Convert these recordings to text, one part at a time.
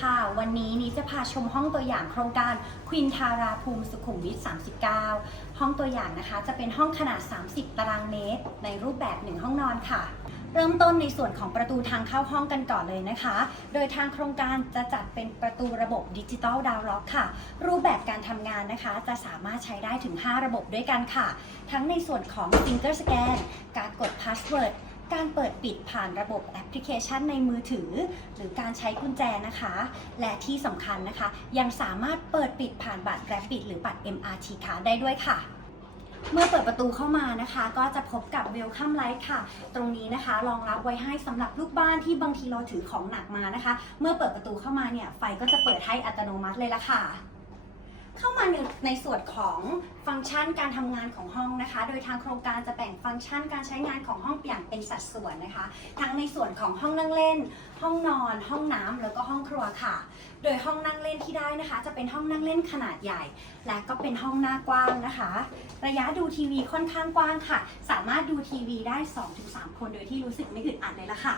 ค่ะ วันนี้นี้จะพาชมห้องตัวอย่างโครงการควินทาราภูมิสุขุมวิท 39 ห้องตัวอย่างนะคะ จะเป็นห้องขนาด 30 ตารางเมตร ในรูปแบบหนึ่งห้องนอนค่ะ เริ่มต้นในส่วนของประตูทางเข้าห้องกันก่อนเลยนะคะ โดยทางโครงการจะจัดเป็นประตูระบบดิจิตอลดาวล็อกค่ะ รูปแบบการทำงานนะคะ จะสามารถใช้ได้ถึง 5 ระบบด้วยกันค่ะ ทั้งในส่วนของ Finger Scan การกด Password การเปิดปิดผ่านระบบแอปพลิเคชันในมือถือ หรือการใช้กุญแจนะคะ และที่สำคัญนะคะ ยังสามารถเปิดปิดผ่านบัตร Rapid หรือบัตร MRT Card ได้ด้วยค่ะเมื่อเปิดประตูเข้ามานะคะ ก็จะพบกับ Welcome Light ค่ะ ตรงนี้นะคะรองรับไว้ให้สำหรับลูกบ้านที่บางทีเราถือของหนักมานะคะ เมื่อเปิดประตูเข้ามาเนี่ยไฟก็จะเปิดให้อัตโนมัติเลยละค่ะ เข้ามาในในส่วนของฟังก์ชันการทำงานของห้องนะคะ โดยทางโครงการจะแบ่งฟังก์ชันการใช้งานของห้องอย่างเป็นสัดส่วนนะคะ ทั้งในส่วนของห้องนั่งเล่น ห้องนอน ห้องน้ำแล้วก็ห้องครัวค่ะ โดยห้องนั่งเล่นที่ได้นะคะ จะเป็นห้องนั่งเล่นขนาดใหญ่ และก็เป็นห้องหน้ากว้างนะคะ ระยะดูทีวีค่อนข้างกว้างค่ะ สามารถดูทีวีได้ 2-3 คนโดยที่รู้สึกไม่อึดอัดเลยละค่ะ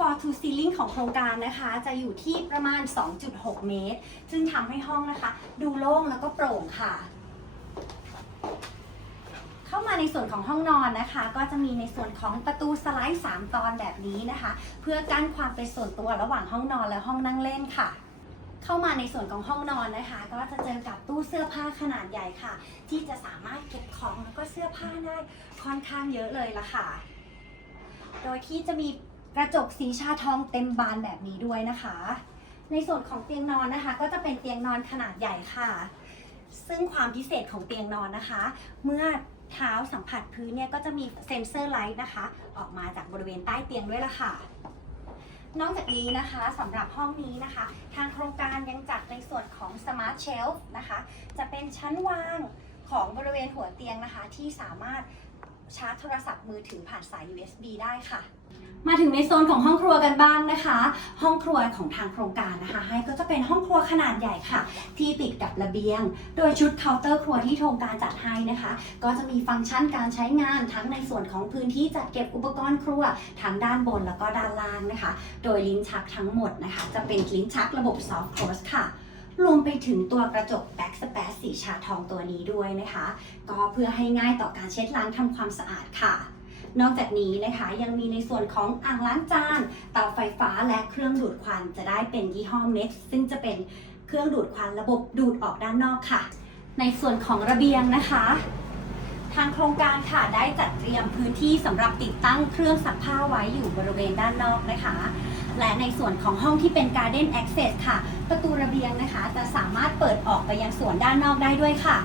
for to ceiling ของโครงการนะคะ จะอยู่ที่ประมาณ 2.6 เมตร ซึ่งทำให้ห้องนะคะ ดูโล่งแล้วก็โปร่งค่ะ เข้ามาในส่วนของห้องนอนนะคะ ก็จะมีในส่วนของประตูสไลด์ 3 ตอนแบบนี้นะคะ เพื่อกั้นความเป็นส่วนตัวระหว่างห้องนอนและห้องนั่งเล่นค่ะเข้ามาในส่วนของห้องนอนนะคะ ก็จะเจอกับตู้เสื้อผ้าขนาดใหญ่ค่ะ ที่จะสามารถเก็บของแล้วก็เสื้อผ้าได้ค่อนข้างเยอะเลยละค่ะ โดยที่จะมี กระจกสีชาทองเต็มบานแบบนี้ด้วยนะคะ ในส่วนของเตียงนอนนะคะ ก็จะเป็นเตียงนอนขนาดใหญ่ค่ะ ซึ่งความพิเศษของเตียงนอนนะคะ เมื่อเท้าสัมผัสพื้นเนี่ยก็จะมีเซ็นเซอร์ไลท์นะคะ ออกมาจากบริเวณใต้เตียงด้วยล่ะค่ะ นอกจากนี้นะคะสำหรับห้องนี้นะคะ ทางโครงการยังจัดในส่วนของ Smart Shelf นะคะ จะเป็นชั้นวางของบริเวณหัวเตียงนะคะ ที่สามารถ ชาร์จโทรศัพท์มือถือผ่านสาย USB ได้ค่ะ มาถึงในโซนของห้องครัวกันบ้างนะคะ ห้องครัวของทางโครงการนะคะ ให้ก็จะเป็นห้องครัวขนาดใหญ่ค่ะ ที่ติดกับระเบียง โดยชุดเคาน์เตอร์ครัวที่โครงการจัดให้นะคะ ก็จะมีฟังก์ชันการใช้งานทั้งในส่วนของพื้นที่จัดเก็บอุปกรณ์ครัวทั้งด้านบนแล้วก็ด้านล่างนะคะ โดยลิ้นชักทั้งหมดนะคะ จะเป็นลิ้นชักระบบ soft close ค่ะ รวมไปถึงตัวกระจกแบ็กสเปซสีชาทองตัวนี้ด้วยนะคะ ก็เพื่อให้ง่ายต่อการเช็ดล้างทำความสะอาดค่ะ นอกจากนี้นะคะยังมีในส่วนของอ่างล้างจาน เตาไฟฟ้าและเครื่องดูดควันจะได้เป็นยี่ห้อเม็กซึ่งจะเป็นเครื่องดูดควันระบบดูดออกด้านนอกค่ะ ในส่วนของระเบียงนะคะางโครงการค่ะได้จัดเตรียมพื้นที่สำหรับติดตั้งเครื่องซักผ้าไว้อยู่บริเวณด้านนอกนะคะ และในส่วนของห้องที่เป็น Garden Access ค่ะ ประตูระเบียงนะคะ จะสามารถเปิดออกไปยังสวนด้านนอกได้ด้วยค่ะ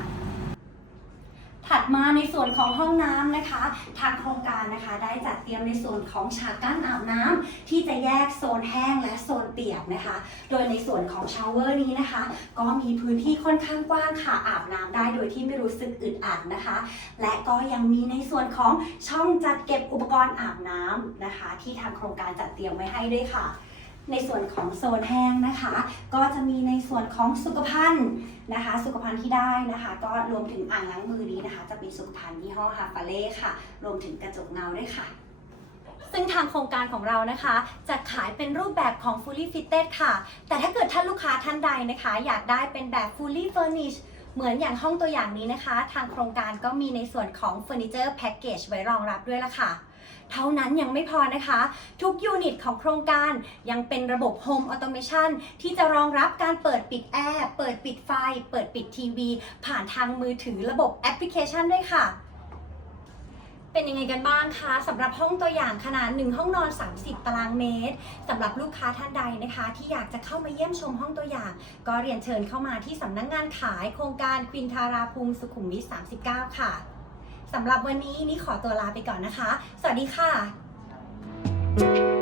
ถัดมาในส่วนของห้องน้ำนะคะ ทางโครงการนะคะ ได้จัดเตรียมในส่วนของฉากกั้นอาบน้ำที่จะแยกโซนแห้งและโซนเปียกนะคะ โดยในส่วนของชาวเวอร์นี้นะคะ ก็มีพื้นที่ค่อนข้างกว้างค่ะอาบน้ำได้โดยที่ไม่รู้สึกอึดอัดนะคะ และก็ยังมีในส่วนของช่องจัดเก็บอุปกรณ์อาบน้ำนะคะ ที่ทางโครงการจัดเตรียมไว้ให้ด้วยค่ะ ในส่วนของโซนแห้งนะคะ ก็จะมีในส่วนของสุขภัณฑ์นะคะ สุขภัณฑ์ที่ได้นะคะ ก็รวมถึงอ่างล้างมือนี้นะคะ จะเป็นสุขภัณฑ์ยี่ห้อฮาฟาเล่ค่ะ รวมถึงกระจกเงาด้วยค่ะซึ่งทางโครงการของเรานะคะ จะขายเป็นรูปแบบของ fully fitted ค่ะ แต่ถ้าเกิดท่านลูกค้าท่านใดนะคะ อยากได้เป็นแบบ fully furnished เหมือนอย่างห้องตัวอย่างนี้นะคะ ทางโครงการก็มีในส่วนของเฟอร์นิเจอร์แพ็กเกจไว้รองรับด้วยละค่ะ เท่านั้นยังไม่พอนะคะ ทุกยูนิตของโครงการยังเป็นระบบ Home Automation ที่จะรองรับการเปิดปิดแอร์ เปิดปิดไฟ เปิดปิดทีวี ผ่านทางมือถือระบบแอปพลิเคชันด้วยค่ะ เป็นยังไงกันบ้างคะสำหรับห้องตัวอย่างขนาด 1 ห้องนอน 30 ตารางเมตรสำหรับลูกค้าท่านใดนะคะ ที่อยากจะเข้ามาเยี่ยมชมห้องตัวอย่าง ก็เรียนเชิญเข้ามาที่สำนักงงานขายโครงการควินทาราภูมิสุขุมวิท39 ค่ะสำหรับวันนี้นี่ขอตัวลาไปก่อนนะคะ สวัสดีค่ะ